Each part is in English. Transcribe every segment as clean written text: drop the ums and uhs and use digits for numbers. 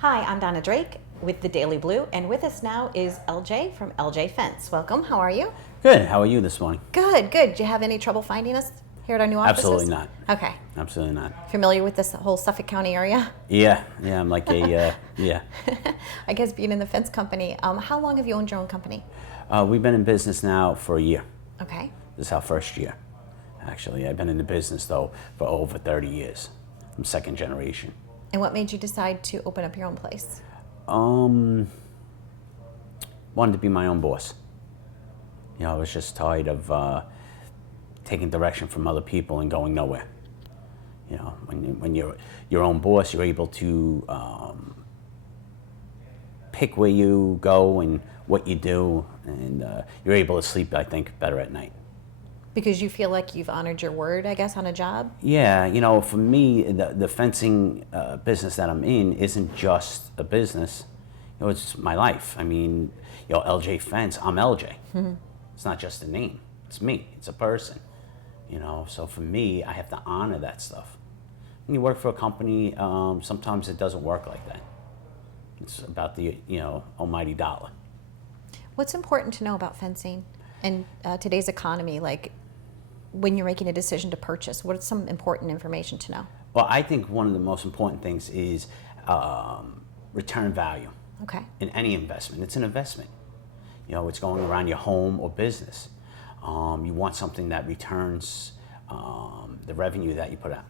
Hi, I'm Donna Drake with the Daily Blu, and with us now is LJ from LJ Fence. Welcome. How are you? Good. How are you this morning? Good, good. Do you have any trouble finding us here at our new offices? Absolutely not. Okay. Absolutely not. Familiar with this whole Suffolk County area? Yeah. I'm like yeah. I guess being in the fence company, how long have you owned your own company? We've been in business now for a year. Okay. This is our first year, actually. I've been in the business, though, for over 30 years. I'm second generation. And what made you decide to open up your own place? Wanted to be my own boss. I was just tired of taking direction from other people and going nowhere. When you're your own boss, you're able to pick where you go and what you do, and you're able to sleep, I think, better at night. Because you feel like you've honored your word, I guess, on a job? Yeah, for me, the fencing business that I'm in isn't just a business. It's my life. I mean, LJ Fence, I'm LJ. Mm-hmm. It's not just a name. It's me. It's a person. So for me, I have to honor that stuff. When you work for a company, sometimes it doesn't work like that. It's about the, almighty dollar. What's important to know about fencing in today's economy? Like, when you're making a decision to purchase, what is some important information to know? Well, I think one of the most important things is return value. Okay. In any investment, it's an investment. It's going around your home or business. You want something that returns the revenue that you put out.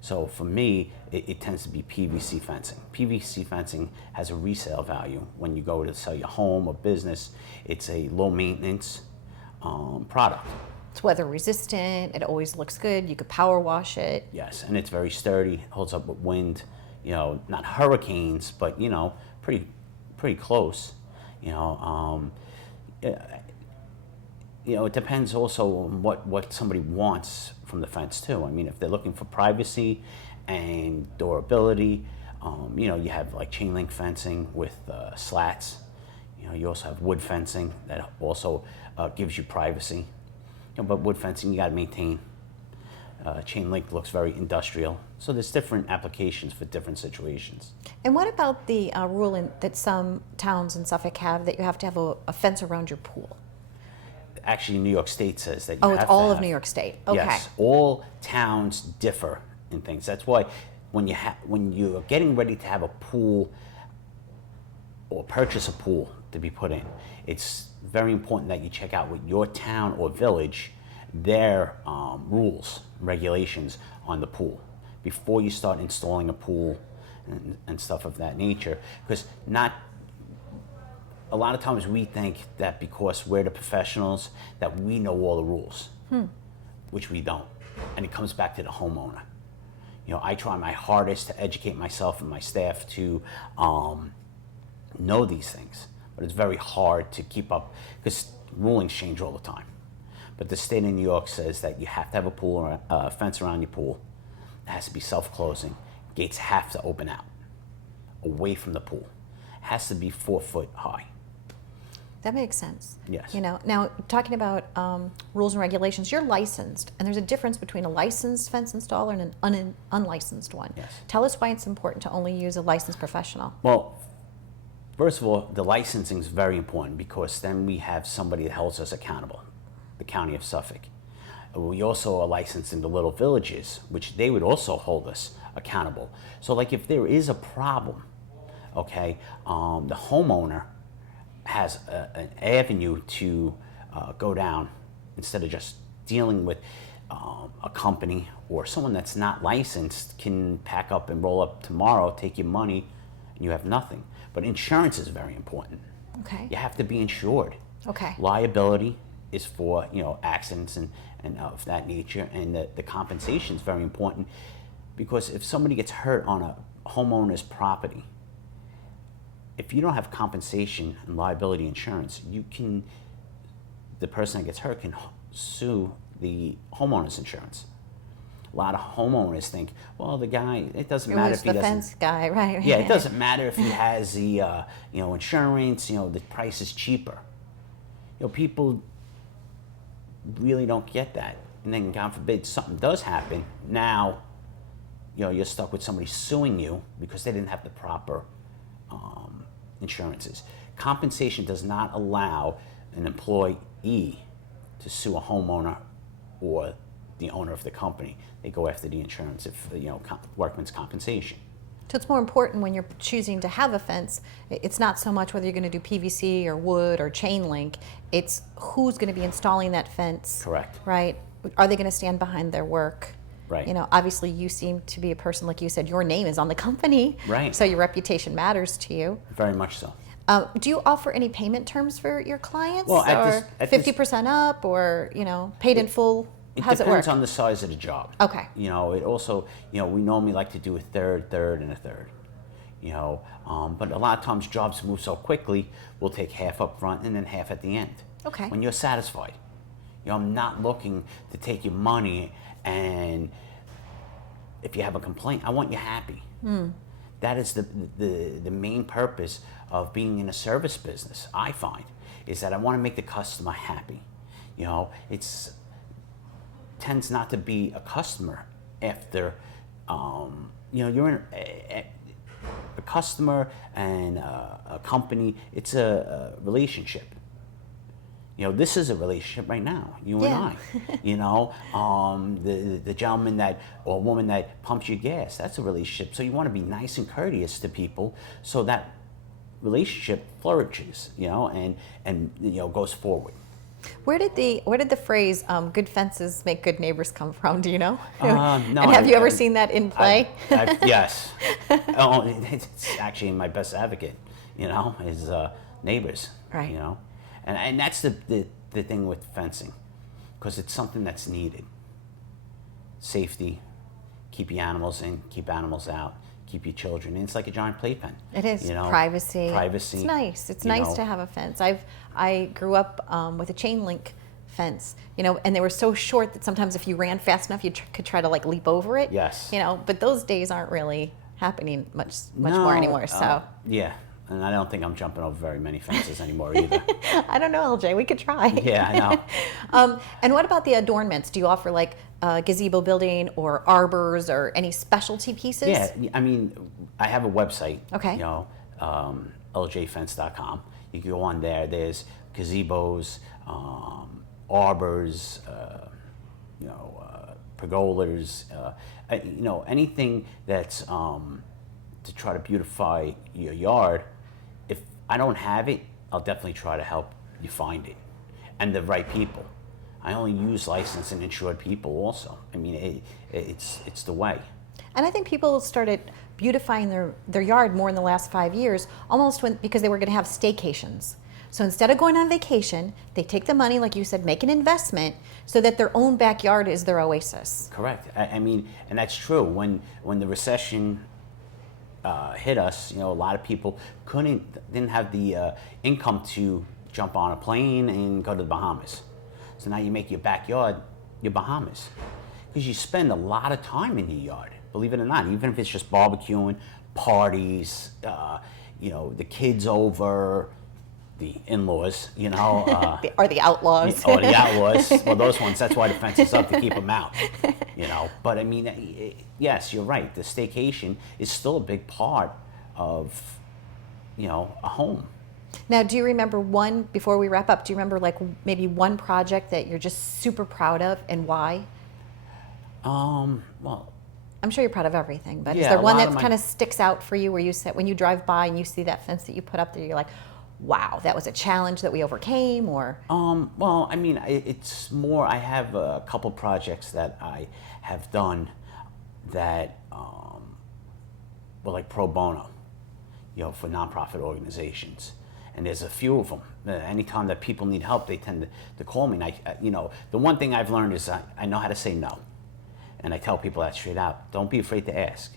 So for me, it tends to be PVC fencing. PVC fencing has a resale value. When you go to sell your home or business, it's a low maintenance product. It's weather resistant, it always looks good, you could power wash it. Yes, and it's very sturdy, holds up with wind, not hurricanes, but pretty close. It depends also on what somebody wants from the fence too. I mean, if they're looking for privacy and durability, you have like chain link fencing with slats. You also have wood fencing that also gives you privacy. But wood fencing, you got to maintain. Chain link looks very industrial. So there's different applications for different situations. And what about the rule that some towns in Suffolk have that you have to have a fence around your pool? Actually, New York State says that you have have to it's all have, of New York State. Okay. Yes, all towns differ in things. That's why when you're getting ready to have a pool or purchase a pool to be put in, it's very important that you check out with your town or village their rules, regulations on the pool before you start installing a pool and stuff of that nature. Because a lot of times we think that because we're the professionals that we know all the rules, which we don't. And it comes back to the homeowner. I try my hardest to educate myself and my staff to know these things. But it's very hard to keep up because rulings change all the time. But the state of New York says that you have to have a pool or a fence around your pool. It has to be self-closing. Gates have to open out away from the pool. It has to be 4 foot high. That makes sense. Yes. Now talking about rules and regulations, you're licensed, and there's a difference between a licensed fence installer and an unlicensed one. Yes. Tell us why it's important to only use a licensed professional. Well, first of all, the licensing is very important because then we have somebody that holds us accountable, the County of Suffolk. We also are licensed in the little villages, which they would also hold us accountable. So like if there is a problem, okay, the homeowner has an avenue to go down instead of just dealing with a company or someone that's not licensed can pack up and roll up tomorrow, take your money, and you have nothing. But insurance is very important. Okay. You have to be insured. Okay. Liability is for accidents and of that nature, and the compensation is very important because if somebody gets hurt on a homeowner's property, if you don't have compensation and liability insurance, the person that gets hurt can sue the homeowner's insurance. A lot of homeowners think, well, the guy, it doesn't matter if he doesn't. The fence guy, right? Yeah, it doesn't matter if he has the insurance. The price is cheaper. People really don't get that, and then God forbid something does happen. Now, you're stuck with somebody suing you because they didn't have the proper insurances. Compensation does not allow an employee to sue a homeowner or the owner of the company. They go after the insurance if workman's compensation. So it's more important when you're choosing to have a fence. It's not so much whether you're going to do PVC or wood or chain link. It's who's going to be installing that fence. Correct. Right? Are they going to stand behind their work? Right. Obviously you seem to be a person, like you said, your name is on the company. Right. So your reputation matters to you. Very much so. Do you offer any payment terms for your clients? Well, or 50% up, or paid in full? How's it work? It depends on the size of the job. Okay. It also, we normally like to do a third, and a third. But a lot of times jobs move so quickly, we'll take half up front and then half at the end. Okay. When you're satisfied. I'm not looking to take your money, and if you have a complaint, I want you happy. That is the main purpose of being in a service business, I find, is that I want to make the customer happy. It's tends not to be a customer after, you're in a customer and a company. It's a relationship. This is a relationship right now, you and I. The gentleman or woman that pumps your gas, that's a relationship. So you want to be nice and courteous to people so that relationship flourishes, and goes forward. Where did the phrase "good fences make good neighbors" come from? Do you know? No. And have you ever seen that in play? Yes. It's actually my best advocate. Is neighbors. Right. And that's the thing with fencing, because it's something that's needed. Safety, keep your animals in, keep animals out, keep your children in. It's like a giant playpen. It is. Privacy. Privacy. It's nice. It's nice to have a fence. I grew up with a chain link fence, and they were so short that sometimes if you ran fast enough, you could try to leap over it. Yes. But those days aren't really happening much more anymore. So. Yeah. And I don't think I'm jumping over very many fences anymore either. I don't know, LJ. We could try. Yeah, I know. And what about the adornments? Do you offer gazebo building or arbors or any specialty pieces? Yeah, I have a website. Okay. ljfence.com. You can go on there. There's gazebos, arbors, pergolas, anything that's to try to beautify your yard. If I don't have it, I'll definitely try to help you find it, and the right people. I only use licensed and insured people also. It's the way. And I think people started beautifying their yard more in the last 5 years, almost because they were going to have staycations. So instead of going on vacation, they take the money, like you said, make an investment so that their own backyard is their oasis. Correct. And that's true. When the recession hit us, a lot of people didn't have the income to jump on a plane and go to the Bahamas. So now you make your backyard your Bahamas, because you spend a lot of time in your yard, believe it or not, even if it's just barbecuing, parties, the kids over, the in-laws, Or the outlaws. Or the outlaws. Well, those ones, that's why the fence is up, to keep them out, But yes, you're right. The staycation is still a big part of, a home. Now, do you remember before we wrap up, do you remember maybe one project that you're just super proud of, and why? Well, I'm sure you're proud of everything, but yeah, is there one that my kind of sticks out for you, where you said when you drive by and you see that fence that you put up there, you're like, wow, that was a challenge that we overcame? Or it's more, I have a couple projects that I have done that were like pro bono, for nonprofit organizations. And there's a few of them. Anytime that people need help, they tend to call me. And the one thing I've learned is I know how to say no. And I tell people that straight out. Don't be afraid to ask.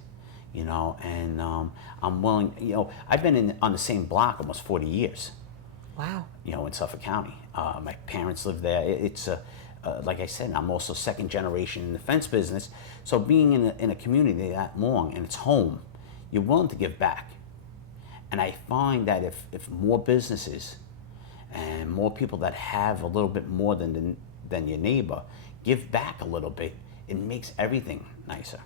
And I'm willing. I've been on the same block almost 40 years. Wow. In Suffolk County. My parents live there. It's like I said, I'm also second generation in the fence business. So being in a community that long, and it's home, you're willing to give back. And I find that if more businesses and more people that have a little bit more than your neighbor give back a little bit, it makes everything nicer.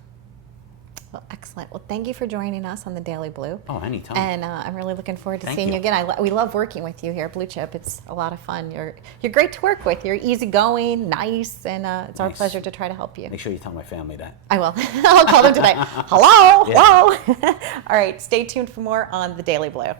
Well, excellent. Well, thank you for joining us on the Daily Blue. Oh, anytime. And I'm really looking forward to Thank seeing you you. again. We love working with you here at Blue Chip. It's a lot of fun. You're great to work with. You're easygoing, nice, and it's our Nice. pleasure to try to help you. Make sure you tell my family that. I will. I'll call them today. Hello, Yeah. hello. All right, stay tuned for more on the Daily Blue.